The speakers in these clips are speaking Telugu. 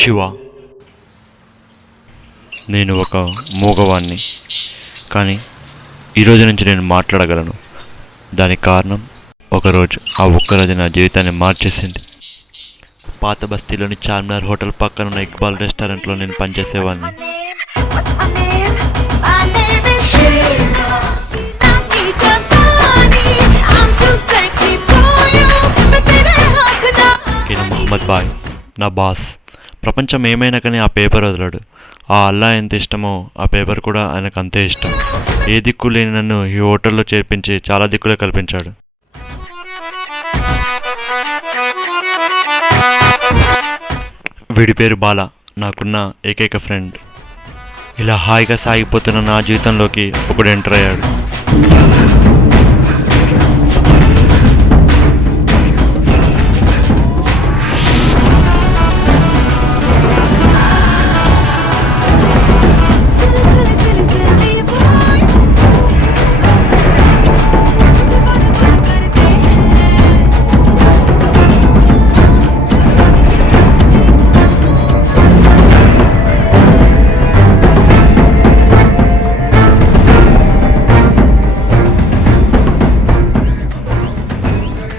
శివ. నేను ఒక మూగవాణ్ణి, కానీ ఈరోజు నుంచి నేను మాట్లాడగలను. దానికి కారణం ఒకరోజు. ఆ ఒక్కరోజు నా జీవితాన్ని మార్చేసింది. పాత బస్తీలోని చార్మినార్ హోటల్ పక్కన ఉన్న ఇక్బాల్ రెస్టారెంట్లో నేను పనిచేసేవాడిని. ఈయన మహమ్మద్ బాయ్, నా బాస్. ప్రపంచం ఏమైనా కానీ ఆ పేపర్ వదలడు. ఆ అల్లా ఎంత ఇష్టమో ఆ పేపర్ కూడా ఆయనకు అంతే ఇష్టం. ఏ దిక్కు లేని నన్ను ఈ హోటల్లో చేర్పించి చాలా దిక్కులే కల్పించాడు. వీడి పేరు బాల, నాకున్న ఏకైక ఫ్రెండ్. ఇలా హాయిగా సాగిపోతున్న నా జీవితంలోకి ఒకడు ఎంటర్ అయ్యాడు.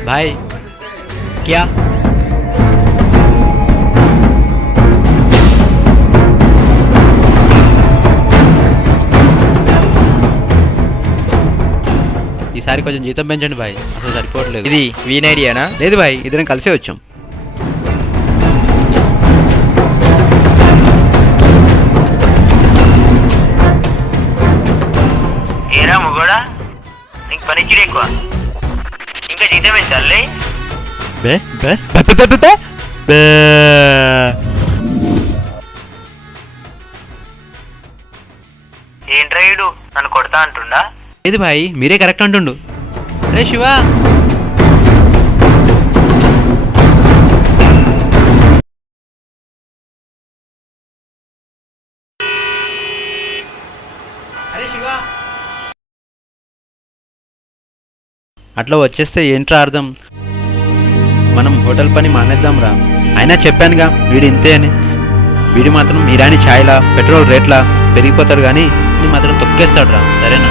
भाई क्या ఈసారి కొంచెం జీతం పెంచండి భాయ్, అసలు సరిపోవట్లేదు. ఇది వీన్ ఐడియానా? లేదు భాయ్, ఇద్దరం కలిసే వచ్చాం. ఏరా మొగోడా, నీకు పనికిడి ఎక్కువ, ఇంకా జీతం పెంచాలి. బే బే బే బే బే బే బే. ఏంట్రా ఈడు నన్ను కొడతా అంటుండా? లేదు భాయ్, మీరే కరెక్ట్ అంటుండు. అరే శివ, అట్లా వచ్చేస్తే ఏంట్రా అర్థం? మనం హోటల్ పని మానేద్దాం రా. అయినా చెప్పానుగా వీడు ఇంతే అని. వీడు మాత్రం ఇరానీ ఛాయ్లా పెట్రోల్ రేట్లా పెరిగిపోతాడు, కానీ ఇది మాత్రం తొక్కేస్తాడు రా. సరేనా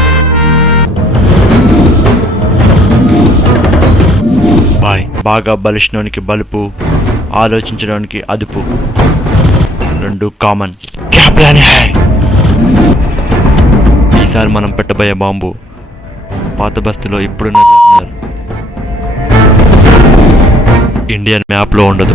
బాయ్. బాగా బలిష్ఠానికి బలుపు, ఆలోచించడానికి అదుపు, రెండు కామన్. క్యా ప్లాన్ హై? ఈసారి మనం పెట్టబోయే బాంబు పాత బస్తీలో ఇప్పుడున్న ఇండియన్ మ్యాప్లో ఉండదు.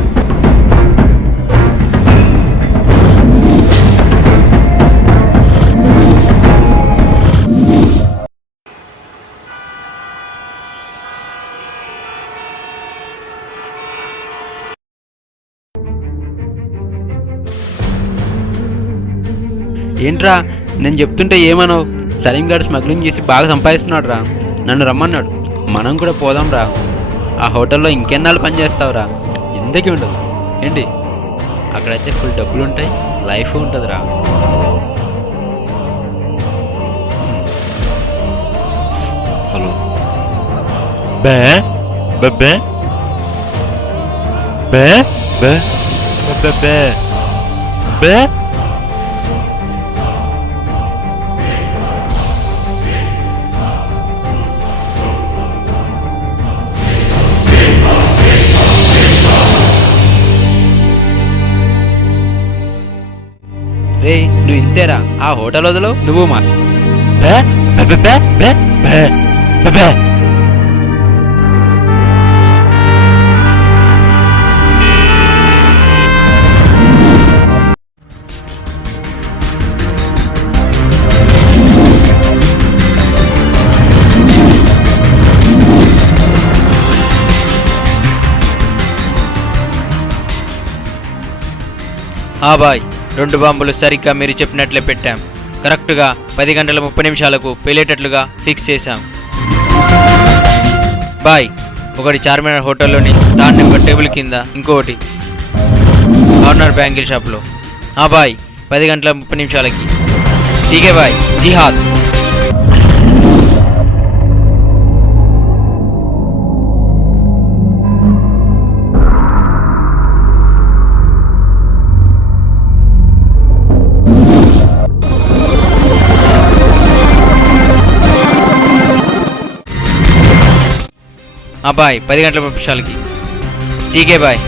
ఏంట్రా నేను చెప్తుంటే ఏమనవు? సలీం గారు స్మగ్లింగ్ చేసి బాగా సంపాదిస్తున్నాడు రా. నన్ను రమ్మన్నాడు, మనం కూడా పోదాం రా. ఆ హోటల్లో ఇంకెన్నాళ్ళు పని చేస్తావురా, ఎందుకు ఉండదు ఏంటి? అక్కడైతే ఫుల్ డబ్బులు ఉంటాయి, లైఫ్ ఉంటుంది రా. హలో బే బే బే బే బే బే బే బే. రే నువ్వు ఇంతేరా, ఆ హోటల్ వదలు, నువ్వు మా బే బే బే బే బే బే బే. బాయ్, 2 బాంబులు సరిగ్గా మీరు చెప్పినట్లే పెట్టాం. కరెక్ట్గా 10 గంటల 30 నిమిషాలకు పేలేటట్లుగా ఫిక్స్ చేశాం. బాయ్, ఒకటి చార్మినార్ హోటల్లోని థర్డ్ నెంబర్ టేబుల్ కింద, ఇంకొకటి కార్నర్ బ్యాంగిల్ షాప్లో. బాయ్, 10 గంటల 30 నిమిషాలకి. ఠీకే బాయ్, జిహాద్. బాయ్ 10 గంటల 30 నిమిషాలకి. టీకే బాయ్.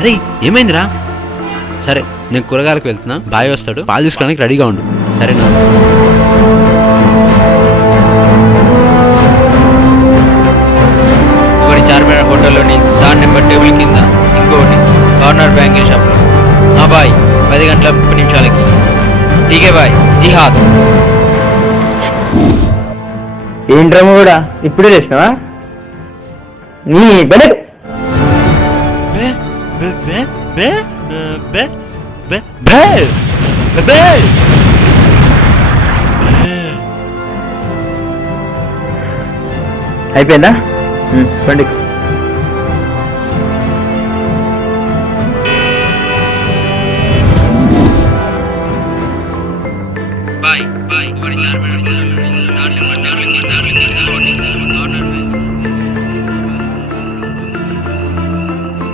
అరే ఏమైందిరా? సరే నేను కూరగాయలకు వెళ్తున్నా, బాయ్ వస్తాడు, పాలు తీసుకోవడానికి రెడీగా ఉండు. సరేనా? ఒకటి చార్మినార్ హోటల్లోని దాని నెంబర్ టేబుల్ కింద, ఇంకొకటి కార్నర్ బ్యాంగిల్ షాప్లో. బాయ్ 10 గంటల 30 నిమిషాలకి. టీకే బాయ్. జిహాద్. ఏంట్రమ్మ కూడా ఇప్పుడే చేసినావా? నీ బెడకు అయిపోయిందా? పండి.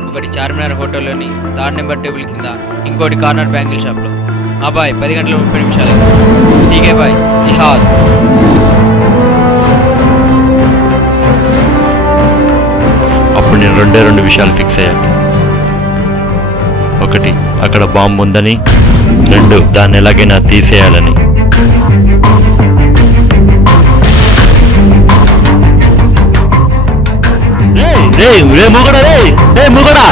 ఒకటి చార్మినార్ హోటల్లోని థర్డ్ నెంబర్ టేబుల్ కింద, ఇంకోటి కార్నర్ బ్యాంగిల్ షాప్లో. బాయ్ 10 గంటల 30 నిమిషాలకి. టీకే బాయ్. జిహాద్. అప్పుడు నేను రెండు విషయాలు ఫిక్స్ అయ్యాను. ఒకటి, అక్కడ బాంబు ఉందని. 2, దాన్ని ఎలాగైనా తీసేయాలని. మూగడా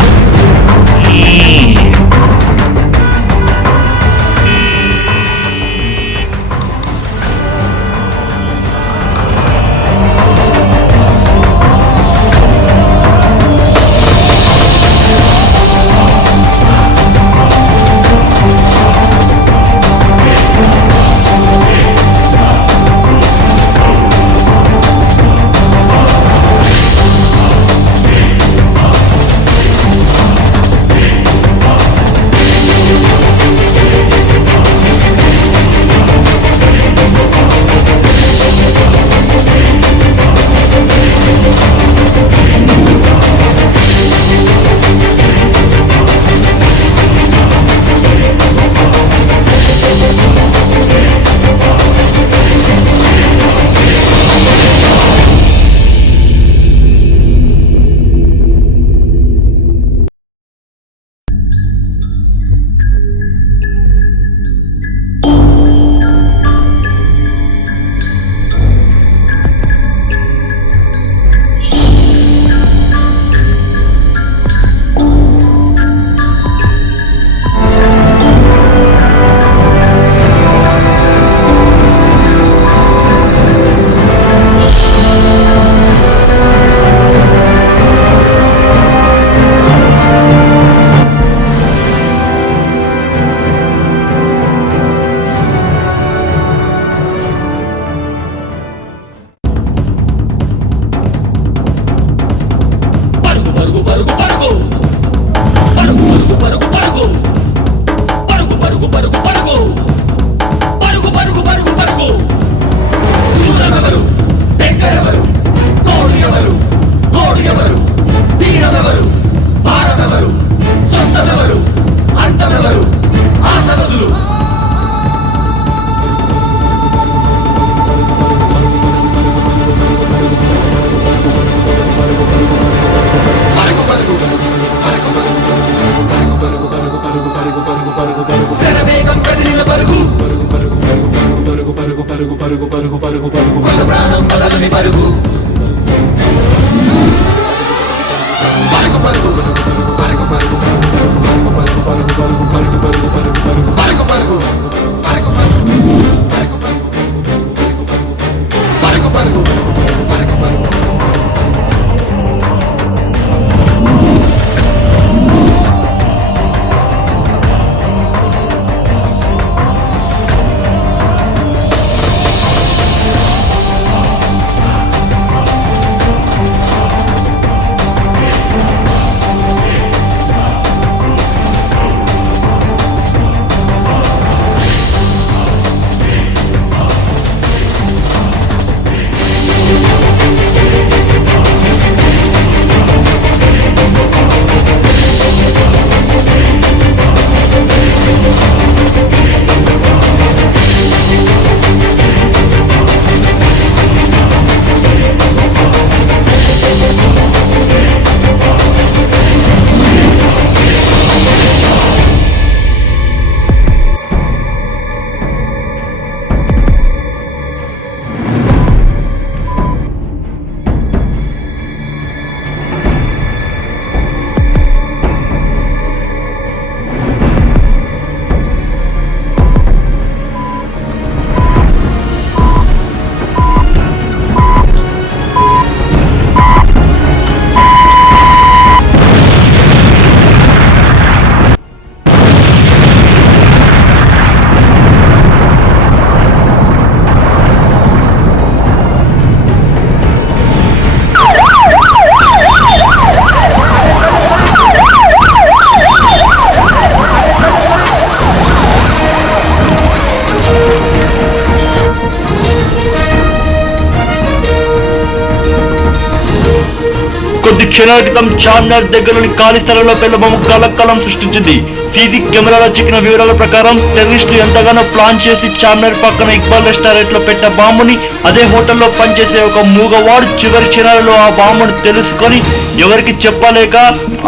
క్షణాల క్రితం చార్మినార్ దగ్గరలోని ఖాళీ స్థలంలో పెళ్లబొమ్మ కలకలం సృష్టించింది. సీసీ కెమెరాలో చిక్కిన వివరాల ప్రకారం టెర్రరిస్టులు ఎంతగానో ప్లాన్ చేసి చార్మినార్ పక్కన ఇక్బాల్ రెస్టారెంట్ లో పెట్టిన బాంబుని అదే హోటల్లో పనిచేసే ఒక మూగవాడు చివరి క్షణాలలో ఆ బాంబును తెలుసుకొని ఎవరికి చెప్పలేక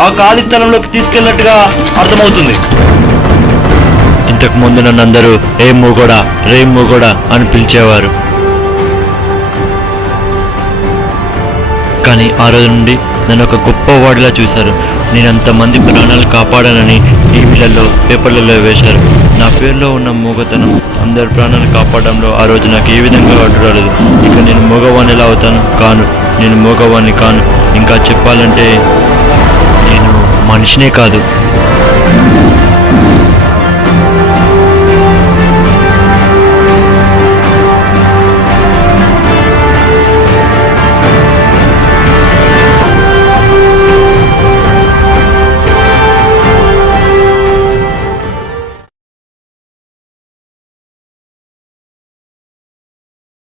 ఆ ఖాళీ స్థలంలోకి తీసుకెళ్ళినట్టుగా అర్థమవుతుంది. ఇంతకు ముందు నన్ను అందరూ ఏ మూగోడా రే మూగోడా అని పిలిచేవారు. కానీ ఆ రోజు నుండి నన్ను ఒక గొప్ప వాడిలా చూశారు. నేను అంతమంది ప్రాణాలు కాపాడానని టీవీలలో పేపర్లలో వేశారు. నా పేరులో ఉన్న మూగతనం అందరి ప్రాణాలు కాపాడడంలో ఆ రోజు నాకు ఏ విధంగా అడ్డు రాలేదు. ఇక నేను మూగవాణ్ణి ఎలా అవుతాను? కాను, నేను మూగవాణ్ణి కాను. ఇంకా చెప్పాలంటే నేను మనిషినే కాదు,